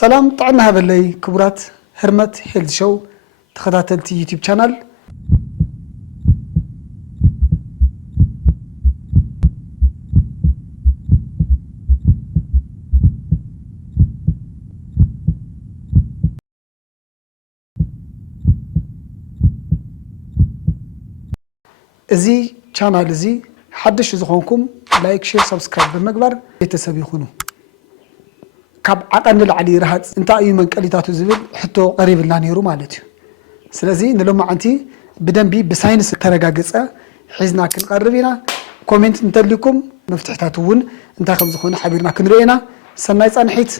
سلام طعنا هذا اللي كبرات هرمت هيلث شو تخداتلتي يوتيوب شانل ازي شانل ازي حدش زخونكم لايك شير سبسكرايب بالمقبر يتسبي يخونو كاب عقن العلي رهات انت اي من قليتاتو زبل حتى قريب لنا نيرو مالتي سلازي نلوم انتي بدنبي بساينس ترغاغصه حزنا كنقربينا كومنت نتلكم مفتحتاتون انت خم زخونه حبيرنا كنرينا سناي صنحيت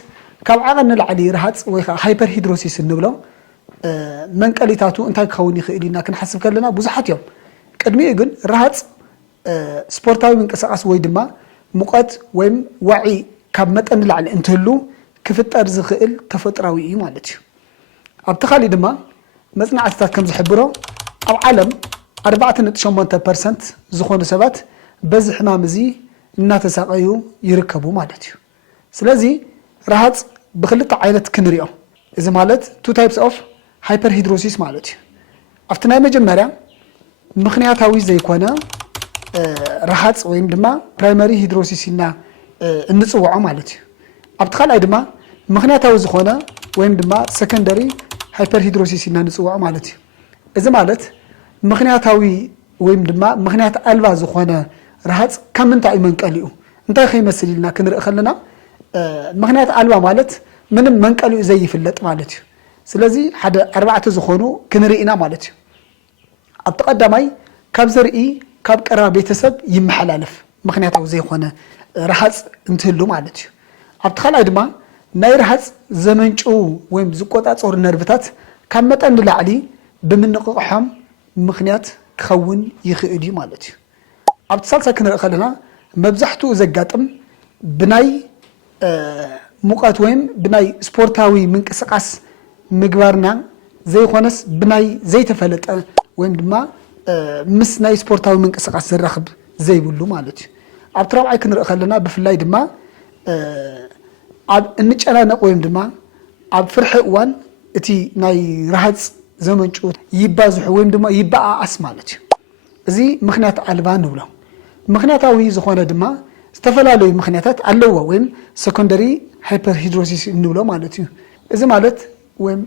كاب عقن العلي رهات وي هايبر هيدروسيس نبلو من قليتاتو انت كوني خيلينا كنحسب كلنا بزحات يوم قدمي اغن رهات سبورتاوي منقسقاس وي دما مقات ويم وعي كاب متن لعل انتلو كفتر زخيل تفطراوي اي مالتي ابتخالي دما مصنعاتات كم زحبرو او عالم 4.8% زخون سبات بز حمام زي ناتساقيو يركبو مالتي سلازي راحت بخلط عينت كنريو اذا مالت تو تايبس اوف هايبر هيدروسيس مالتي افتنا مجمريا مخنياتاوي زي كونه راحت ويم دما برايمري هيدروسيسنا እንጽዋዖ ማለት ኣብትኻልኣይ ድማ ምኽንያታዊ ዝኾነ ወይም ድማ ሰከንደሪ ሃይፐርሂድሮሲስ ኢና ንጽዋዖ ማለት እዚ ማለት ምኽንያታዊ ወይም ድማ ምኽንያት አልባ ዝኾነ ረሃጽ ከምንታይ መንቀሊኡ እንታይ ኸይመስል ኢልና ክንርኢ ኸለና ምኽንያት አልባ ማለት ምንም መንቀሊኡ ዘይፍለጥ ማለት ስለዚ ሓደ ኣርባዕተ ዝኾኑ ክንርኢና ማለት ኣብ ተቀዳማይ ካብ ዘርኢ ካብ ቀረባ ቤተሰብ ይመሓላለፍ ምኽንያታዊ ዘይኾነ رحص انتهلو مالتي ابتخال ادما ناي رحص زمنچو ويم زقوطاصور نرفتات كمطن لعلي بمنققحم مخنيات كخون يخئدي مالتي ابتسالسا كنرئ خلنا مبزحتو زغاطم بناي مقات ويم بناي سبورتاوي منقسقاس مغبارنا زي خونس بناي زي تفلط ويم دما مس ناي سبورتاوي منقسقاس زرخب زي بلو مالتي ابتراو اي كنرئ خلنا بفلاي دما اب انچنانق ويم دما اب فرح وان اتي ناي راحت زمنچو يبازح ويم دما يبقى اسمالتي ازي مخنيات البان نبلو مخنياتاوي زخونه دما استفلالو مخنياتات علوا ويم سكندري هايبر هيدروسيس نبلو مالتي ازي مالت ويم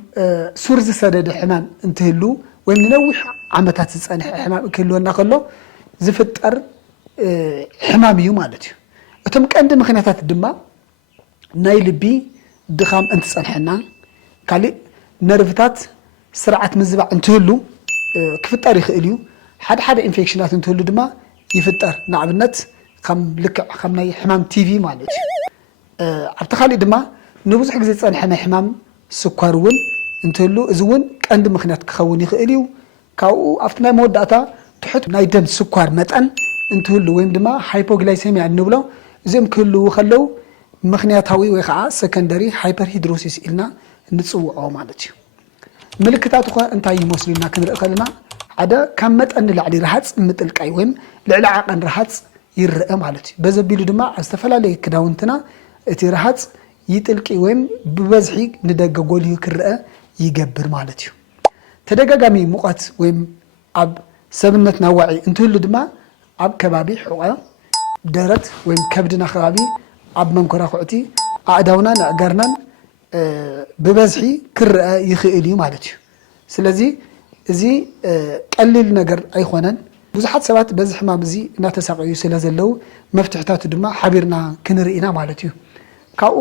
سورز سدد حمام انتهلو ويم نوح عمتات تصنح حمام كلونا كله زفطر حماميو مالتي اتم قند مخنياتات دما ناي لبي دخام انت صنحنا كالي نرفتات سرعه مزبع انتهلو كفطر يخيليو حد انفكشنات انتهلو دما يفطر نعبنت كم لك كم ناي حمام تي في مالتي ابتخالي دما نبزح غزي صنحنا حمام سكرون انتهلو ازون قند مخنيات كخون يخيليو كاو افتنا موداتا تحت ناي دم سكر مطن انتهلو ويم دما هايبوغلايسيميا نبلو زم كلو خلو مخنياتاوي وي خا سكندري هايبر هيدروسيس إلنا نصوعو مالتي ملكتاتو انتاي يمسلنا كنرئ خلنا عدا كمت ان لعلي رحص متلقاي ويم لعلى عقن رحص يرئ مالتي بزبيلو دما استفلالي كداونتنا اتي رحص يتلقي ويم ببزحي ندغغوليو كرئ يغبر مالتي تدغغامي مقات ويم اب سبنتنا وعي انتهلو دما اب كبابي حقا درت وين كبدنا خبابي اب منكراخوتي اعداونا ناغرنا ببزحي كرئ يخيلي مالتي سلازي ازي قليل ነገር አይኾነን ብዙሓት ሰባት በዝሕ ማምዚ እናተሳቀዩ ስለዘለው መፍትሕታቱ ድማ ሓቢርና ክንርኢና ማለት እዩ ካብኡ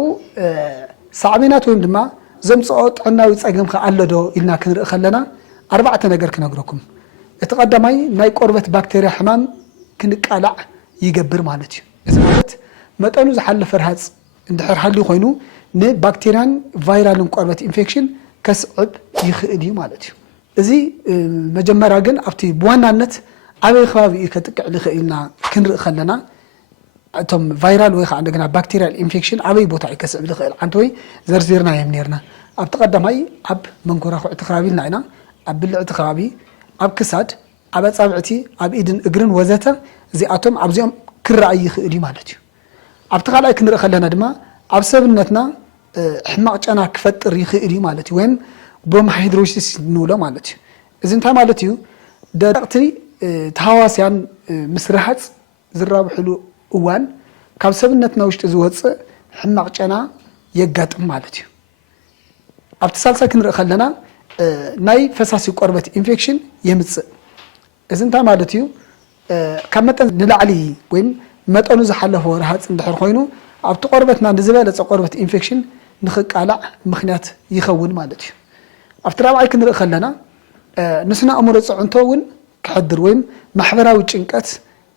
ሳዕቢናት ወይም ድማ ዘምጽኦ ጥዕናዊ ጸገም ከአለዶ ኢልና ክንርኢ ከለና ኣርባዕተ ነገር ክነግረኩም እቲ ቀዳማይ ናይ ቆርበት ባክቴሪያ ሕማም ክንቃላዕ يجبر مالتي إذا مالت متأنو زحل فرهاز اندحر حلي خوينو نبكتيريان فيرال قربة انفكشن كسعب يخدي مالتي إذا مجمرة جن أبتي بوانات أبي خبابي كتك اللي خيلنا كنر خلنا أتم فيرال ويخ عندنا بكتيريال انفكشن أبي بوتاعي كسب اللي خيل عنتوي زرزيرنا يمنيرنا أبتقدم هاي أب من كرة اعتقابي لنا أب الاعتقابي أب كساد أب صابعتي أب إيدن إجرن وزته زي أتم أبزيهم كرأي يخدي مالتي أبتقال أي كنر خلنا دما أبسبنتنا ሕማቕ ጨና ክፈጥር ይኽእል እዩ ማለት እዩ ወይም ብሮምሃይድሮሲስ ንብሎ ማለት እዩ እዚ እንታይ ማለት እዩ ደረቕቲ ተሃዋስያን ምስ ረሃፅ ዝራብሕሉ እዋን ካብ ሰብነትና ውሽጢ ዝወፅእ ሕማቕ ጨና የጋጥም ማለት እዩ ኣብቲ ሳልሳይ ክንርኢ ከለና ናይ ፈሳሲ ቆርበት ኢንፌክሽን የምፅእ እዚ እንታይ ማለት እዩ ካብ መጠን ንላዕሊ ወይም መጠኑ ዝሓለፈ ረሃፅ እንድሕር ኮይኑ ኣብቲ ቆርበትና ንዝበለፀ ቆርበት ኢንፌክሽን ንኽቃላዕ ምክንያት ይኸውን ማለት እዩ ኣብቲ ራብዓይ ክንርኢ ከለና ንስነ ኣእምሮ ፅዕንቶ እውን ክሕድር ወይም ማሕበራዊ ጭንቀት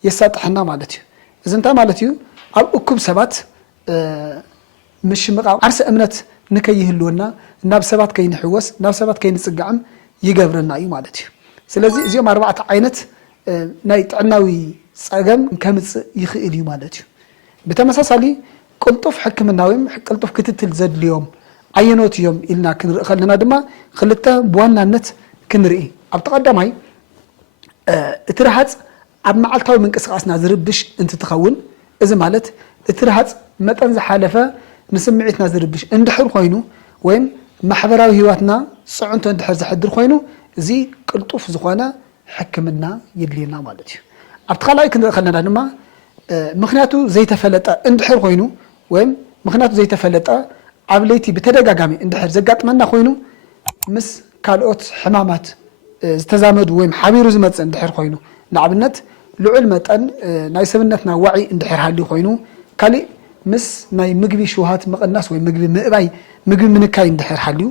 የሳጥሐና ማለት እዩ እዚ እንታይ ማለት እዩ ኣብ እኩብ ሰባት ምሽምቃ ዓርሰ እምነት ንከይህልወና ናብ ሰባት ከይንሕወስ ናብ ሰባት ከይንፅጋዕም ይገብረና እዩ ማለት እዩ ስለዚ እዚኦም 4 ዓይነት ናይ ጥዕናዊ ፀገም ከምፅእ ይኽእል እዩ ማለት እዩ ብተመሳሳሊ ቅልጡፍ ሕክምና ወይም ቅልጡፍ ክትትል ዘድልዮም ኣየኖት እዮም ኢልና ክንርኢ ከለና ድማ ክልተ ብዋናነት ክንርኢ ኣብ ተቐዳማይ እቲ ረሃፅ ኣብ መዓልታዊ ምንቅስቃስና ዝርብሽ እንትትኸውን እዚ ማለት እቲ ረሃፅ መጠን ዝሓለፈ ንስምዒትና ዝርብሽ እንድሕር ኮይኑ ወይም ማሕበራዊ ህይወትና ፅዕንቶ እንድሕር ዝሕድር ኮይኑ እዚ ቅልጡፍ ዝኾነ ሕክምና ይድልየና ማለት እዩ ኣብቲ ካልኣይ ክንርኢ ከለና ድማ ምክንያቱ ዘይተፈለጠ እንድሕር ኮይኑ ወይም ምክንያቱ ዘይተፈለጠ ኣብ ለይቲ ብተደጋጋሚ እንድሕር ዘጋጥመና ኮይኑ ምስ ካልኦት ሕማማት ዝተዛመዱ ወይም ሓቢሩ ዝመፅእ እንድሕር ኮይኑ ንኣብነት ልዑል መጠን ናይ ሰብነትና ዋዒ እንድሕር ሃልዩ ኮይኑ ካሊእ ምስ ናይ ምግቢ ሽውሃት መቐናስ ወይ ምግቢ ምእባይ ምግቢ ምንካይ እንድሕር ሃልዩ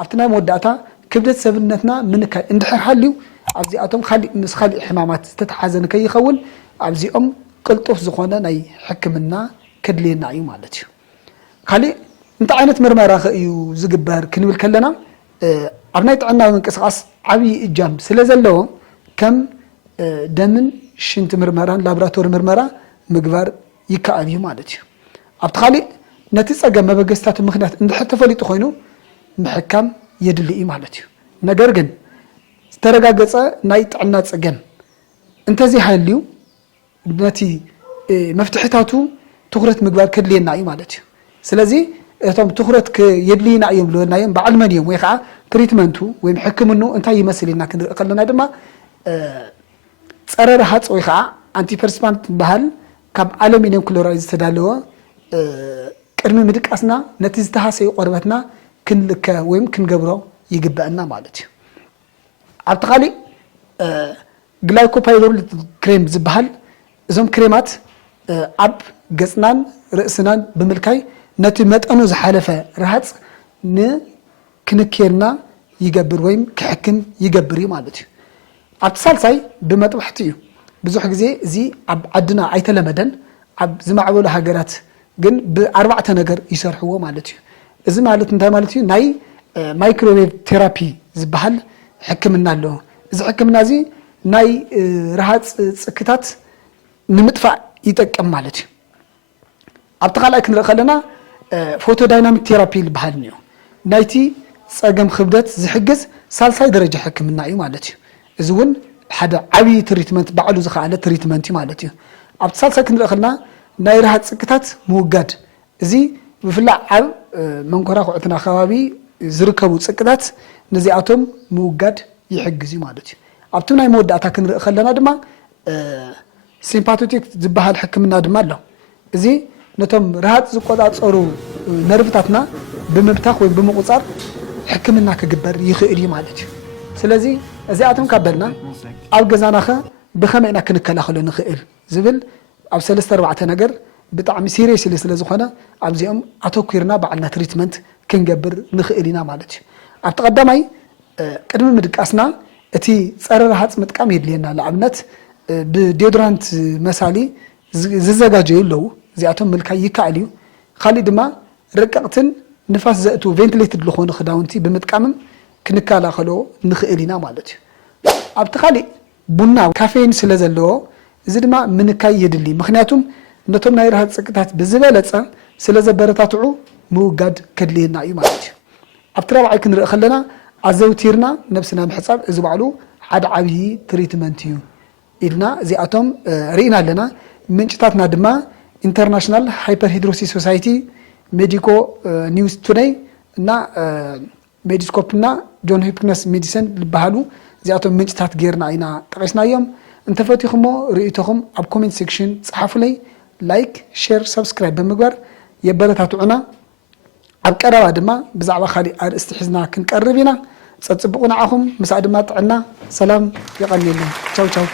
ኣብቲ ናይ መወዳእታ ክብደት ሰብነትና ምንካይ እንድሕር ሃልዩ ኣብዚኣቶም ምስ ካሊእ ሕማማት ዝተተሓዘ ንከይኸውን ኣብዚኦም ቅልጡፍ ዝኾነ ናይ ሕክምና ከድልየና እዩ ማለት እዩ ካሊእ እንታይ ዓይነት ምርመራ እዩ ዝግበር ክንብል ከለና ኣብ ናይ ጥዕናዊ ምንቅስቃስ ዓብዪ እጃም ስለ ዘለዎ ከም ደምን ሽንቲ ምርመራን ላቦራቶሪ ምርመራ ምግባር ይከኣል እዩ ማለት እዩ ኣብቲ ካሊእ ነቲ ፀገም መበገስታቱ ምክንያት እንድሕር ተፈሊጡ ኮይኑ ምሕካም የድሊ እዩ ማለት እዩ ነገር ግን ዝተረጋገፀ ናይ ጥዕና ፀገም እንተዘይሃልዩ ነቲ መፍትሕታቱ ትኩረት ምግባር ከድልየና እዩ ማለት እዩ ስለዚ እቶም ትኩረት የድልይና እዮም ዝብለናዮም በዓል መን እዮም ወይ ከዓ ትሪትመንቱ ወይም ሕክምኑ እንታይ ይመስል ኢና ክንርኢ ከለና ድማ ፀረ ረሃፅ ወይ ከዓ አንቲፐርስፓንት በሃል ካብ ኣሉሚንየም ክሎራይድ ዝተዳለወ ቅድሚ ምድቃስና ነቲ ዝተሃሰዩ ቆርበትና ክንልከ ወይም ክንገብሮ ይግበአና ማለት እዩ ኣብቲ ካሊእ ግላይኮፓይሎሪድ ክሬም ዝበሃል እዞም ክሬማት ኣብ ገፅናን ርእስናን ብምልካይ ነቲ መጠኑ ዝሓለፈ ረሃፅ ንክንኬልና ይገብር ወይም ክሕክም ይገብር እዩ ማለት እዩ ኣብቲ ሳልሳይ ብመጥባሕቲ እዩ ብዙሕ ግዜ እዚ ኣብ ዓድና ኣይተለመደን ኣብ ዝማዕበሉ ሃገራት ግን ብ4 ነገር ይሰርሕዎ ማለት እዩ እዚ ማለት እንታይ ማለት እዩ ናይ ማይክሮዌቭ ቴራፒ ዝበሃል ሕክምና ኣለዎ እዚ ሕክምና እዚ ናይ ረሃፅ ፅክታት ንምጥፋእ ይጠቅም ማለት እዩ ኣብቲ ካልኣይ ክንርኢ ከለና ፎቶ ዳይናሚክ ቴራፒ ዝበሃል እዩ ናይቲ ፀገም ክብደት ዝሕግዝ ሳልሳይ ደረጃ ሕክምና እዩ ማለት እዩ እዚ እውን ሓደ ዓብዪ ትሪትመንት ባዕሉ ዝኸኣለ ትሪትመንት እዩ ማለት እዩ ኣብቲ ሳልሳይ ክንርኢ ከለና ናይ ረሃፅ ፅክታት ምውጋድ እዚ ብፍላይ ኣብ መንኮራኩዕትና ከባቢ ዝርከቡ ፅቅታት ነዚኣቶም ምውጋድ ይሕግዝ እዩ ማለት እዩ ኣብቲ ናይ መወዳእታ ክንርኢ ከለና ድማ ሲምፓቶቲክ ዝበሃል ሕክምና ድማ ኣሎ እዚ ነቶም ረሃፅ ዝቆፃፀሩ ነርቭታትና ብምብታኽ ወይ ብምቁፃር ሕክምና ክግበር ይኽእል እዩ ማለት እዩ ስለዚ እዚኣቶም ካበልና ኣብ ገዛናኸ ብኸመይ ኢና ክንከላኸሎ ንኽእል ዝብል ኣብ 3-4 ነገር ብጣዕሚ ሲሪየስሊ ስለ ዝኾነ ኣብዚኦም ኣተኲርና ባዕልና ትሪትመንት ክንገብር ንኽእል ኢና ማለት እዩ ኣብቲ ቀዳማይ ቅድሚ ምድቃስና እቲ ፀረ ረሃፅ ምጥቃም የድልየና ንኣብነት ብዴዮድራንት መሳሊ ዝዘጋጀዩ ኣለዉ እዚኣቶም ምልካይ ይከኣል እዩ ካሊእ ድማ ረቀቕትን ንፋስ ዘእቱ ቬንቲሌትድ ዝኾኑ ክዳውንቲ ብምጥቃምም ክንከላኸሎ ንኽእል ኢና ማለት እዩ ኣብቲ ካሊእ ቡና ካፌን ስለ ዘለዎ እዚ ድማ ምንካይ የድሊ ምክንያቱም ነቶም ናይ ረሃፅ ፅቅታት ብዝበለፀ ስለ ዘበረታትዑ ምውጋድ ከድልየና እዩ ማለት እዩ ኣብቲ ራብዓይ ክንርኢ ከለና ኣዘውቲርና ነብስና ምሕፃብ እዚ ባዕሉ ሓደ ዓብዪ ትሪትመንት እዩ ኢልና እዚኣቶም ርኢና ኣለና ምንጭታትና ድማ ኢንተርናሽናል ሃይፐርሂድሮሲስ ሶሳይቲ ሜዲኮ ኒውስ ቱዴይ እና ሜዲስኮፕ እና ጆን ሆፕኪንስ ሜዲሲን ዝበሃሉ እዚኣቶም ምንጭታት ጌርና ኢና ጠቂስናዮም እንተፈቲኹሞ ርእይቶኹም ኣብ ኮሜንት ሴክሽን ጻሓፉለይ ላይክ ሼር ሰብስክራይብ ብምግባር የበረታትዑና ኣብ ቀረባ ድማ ብዛዕባ ካሊእ ኣርእስቲ ሒዝና ክንቀርብ ኢና ፀጽብቁ ንዓኹም ምሳእ ድማ ጥዕና ሰላም ይቐኒየሎም ቻው ቻው